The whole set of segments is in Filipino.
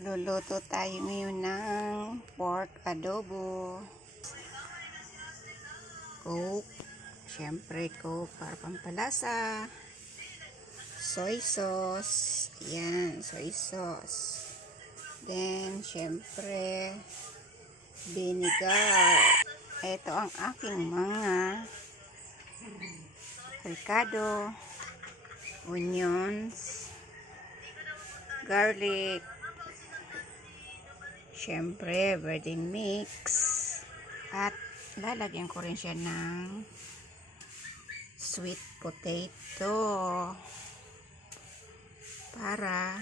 Magluluto tayo ngayon ng pork adobo. Coke. Siyempre, Coke para pampalasa. Soy sauce. Yan, soy sauce. Then, siyempre, vinegar. Ito ang aking mga ricado, onions, garlic, syempre, virgin mix, at lalagyan ko rin siya ng sweet potato para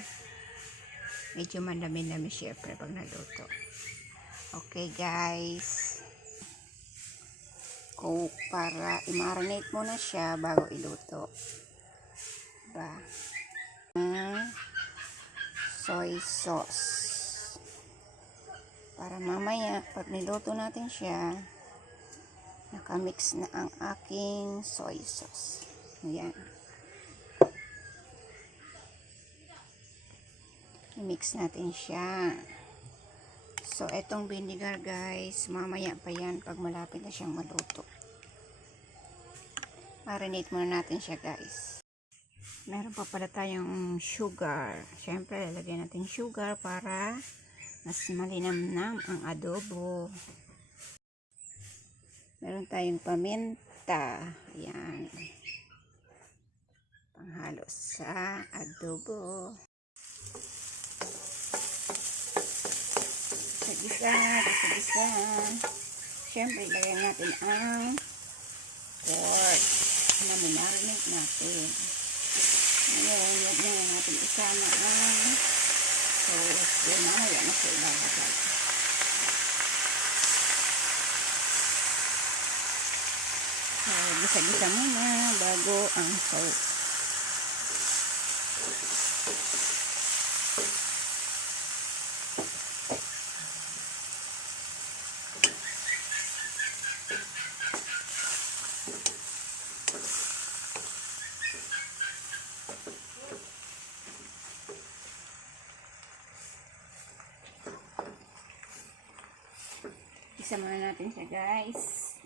medyo mandami-dami syempre pag naluto. Okay guys. Coke para i-marinate muna siya bago iluto. Diba? Mm, soy sauce. Para mamaya, pag niluto natin siya, nakamix na ang aking soy sauce. Ayan. I-mix natin siya. So, etong vinegar guys, mamaya pa yan pag malapit na siyang maluto. Marinate muna natin siya guys. Meron pa pala tayong sugar. Siyempre, lalagyan natin sugar para mas malinamnam ang adobo. Meron tayong paminta. Ayan. Panghalo sa adobo. Gisa, gisa, gisa. Siyempre, ilagay natin ang pork na minarinate natin. Ngayon, huwag na natin isama ang sauce. Then, mamaya na siya ilalagay. So, gisa-gisa muna bago ang sauce. Isa muna natin siya guys.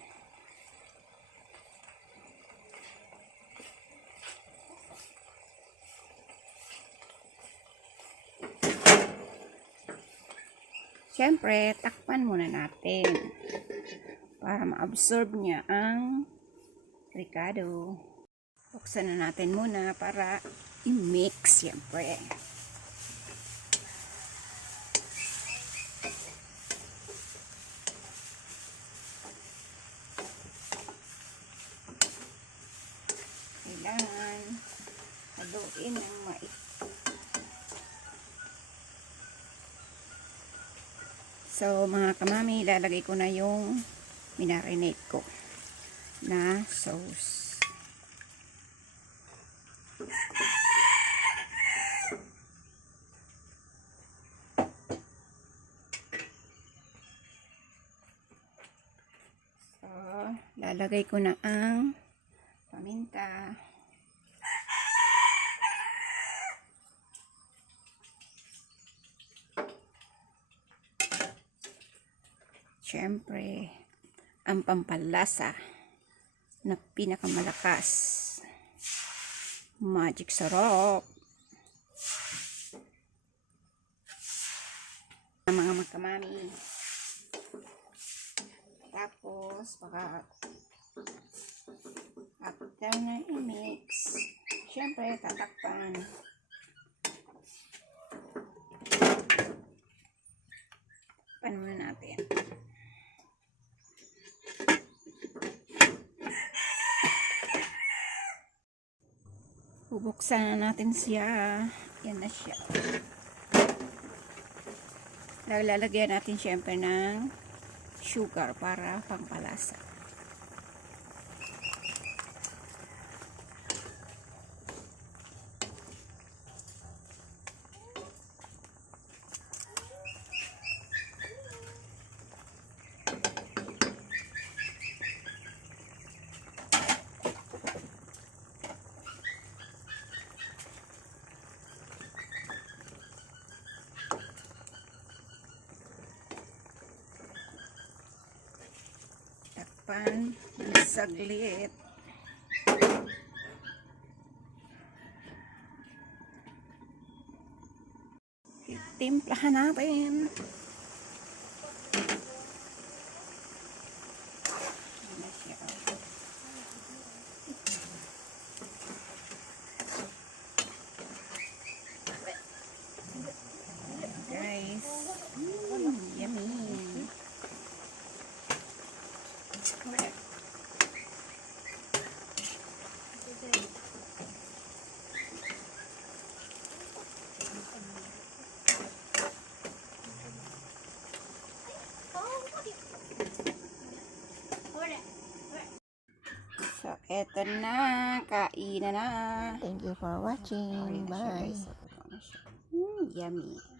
Siyempre, takpan muna natin para ma-absorb niya ang ricado. Buksan na natin muna para i-mix siyempre. Kailangan haluin ng mais. So, mga kamami, lalagay ko na yung minarinate ko na sauce. So, lalagay ko na ang paminta. Siyempre, ang pampalasa na pinakamalakas. Magic sarap. Ang mga magkamami. Tapos, baka after na i-mix, syempre, tatakpan. Pan muna natin. Bubuksan na natin siya. Yan na siya. Lalagyan natin syempre ng sugar para pampalasa. Pan ng saglit. Timplahan natin. Ano siya? Guys, mm, yummy. So, eto na. Kainan na. Thank you for watching. Bye. Mm, yummy.